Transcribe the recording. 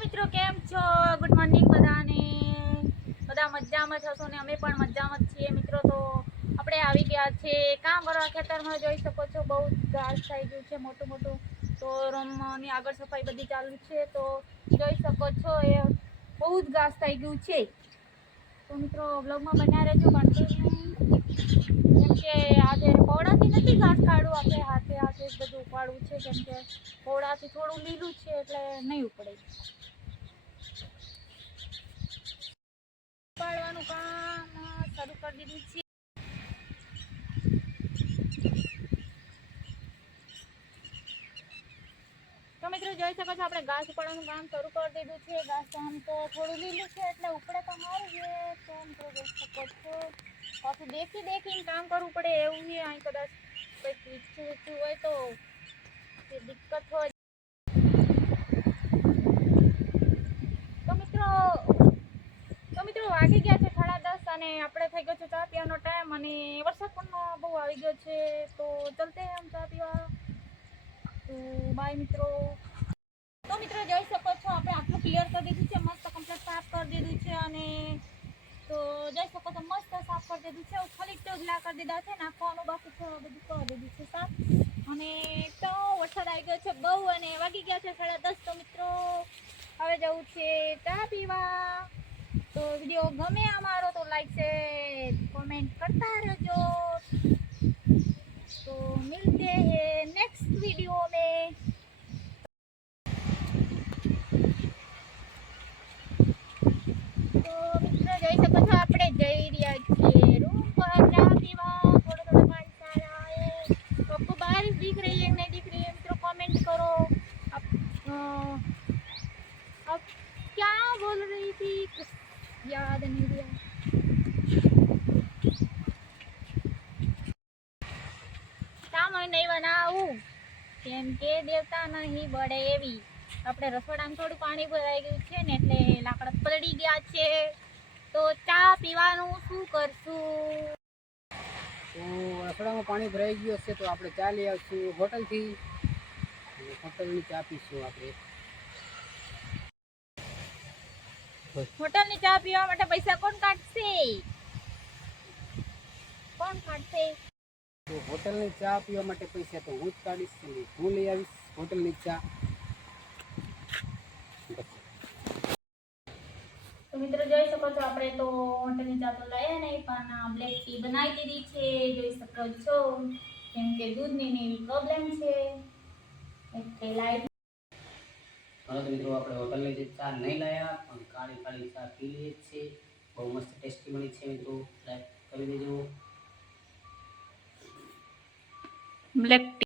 મિત્રો કેમ છો? ગુડ મોર્નિંગ બધાને. બધા મજામાં છો ને? અમે પણ મજામાં જ છીએ મિત્રો. તો આપણે આવી ગયા છે કામ કરવા ખેતરમાં. જોઈ શકો છો બહુ ઘાસ થઈ ગયું છે મોટું મોટું. તો રૂમની આગળ સફાઈ બધી ચાલુ છે. તો જોઈ શકો છો એ બહુ જ ઘાસ થઈ ગયું છે. તો મિત્રો બ્લોગમાં બન્યા રહેજો કન્ટિન્યુ. કેમ કે આજે પૌડાથી નથી ઘાસ કાઢવું, આપણે હાથે હાથે જ બધું ઉપાડવું છે. કેમ કે પૌડાથી થોડું લીલું છે એટલે નહીં ઉપડે. ઉપાડવાનું કામ શરૂ કરી દીધું છે. તો મિત્રો જોઈ શકો છો આપણે ઘાસ ઉપાડવાનું કામ શરૂ કરી દીધું છે. ઘાસ આમ તો થોડું લીલું છે એટલે ઉપડે તો સારું છે. તો મિત્રો જોઈ શકો છો પાછું દેખીને કામ કરવું પડે એવું છે. અહીં કદાચ કંઈક વીછું હોય તો દિક્કત હોય. તો મિત્રો વાગી ગયા છે 10:30 અને આપણે થઈ ગયો છે ચા પીવાનો ટાઈમ અને વરસાદ પણ બહુ આવી ગયો છે. તો ચલતે હમ ચા પીવા. તો બાય મિત્રો. તો મિત્રો જોઈ શકો છો આપણે આટલું ક્લિયર કરી દીધું છે, મસ્ત કમ્પ્લીટ સાફ કરી દીધું છે. અને તો જોઈ શકો છો મસ્ત સાફ કરી દીધું છે. ખાલી ટોગલા કરી દીધા છે, નાખવાનું બાકી છે, બધું કરી દીધું છે સાફ. અને તો વરસાદ આવી ગયો છે બહુ અને વાગી ગયા છે 10:30. તો મિત્રો હવે જવું છે ચા પીવા. तो वीडियो गमे हमारो तो लाइक से कमेंट करता रहजो। तो मिलते हैं नेक्स्ट वीडियो में। तो मित्रों जई सको છો આપણે જઈ રહ્યા છીએ रूम पर चા પીવા। थोड़ा थोड़ा पानी सा रहा है। तो आपको बारिश दिख रही है नहीं दिख रही है मित्रों कमेंट करो। अब क्या बोल रही थी याद नहीं दिया। काम नहीं बनाऊं કેમ કે દેવતા નહીં બળે એવી। આપણે રસોડામાં થોડું પાણી ભરાઈ ગયું છે ને એટલે લાકડા પલળી ગયા છે। તો ચા પીવાનું શું કરશું? તો રસોડામાં પાણી ભરાઈ ગયું હશે તો આપણે ચા લઈ આવશું હોટલથી। હોટલની ચા પીશું આપણે। હોટલની ચા પીવા માટે પૈસા કોણ કાઢશે? કોણ કાઢશે? તો હોટલની ચા પીવા માટે પૈસા તો હું જ કાઢીશ ને હું લઈ આવીશ હોટલની ચા। તો મિત્રો જોઈ શકો છો આપણે તો હોટલની ચા તો લાયા નહીં પણ બ્લેક ટી બનાવી દીધી છે। જોઈ શકો છો કેમ કે દૂધની ને એવી પ્રોબ્લેમ છે એટલે લાઈટ। હા તો મિત્રો આપણે હોટલની જે ચા નહીં લાયા પણ કાળી કાળી ચા પી લઈએ છીએ। બહુ મસ્ત ટેસ્ટી બની છે મિત્રો, લાઈક કરી દેજો। Black tea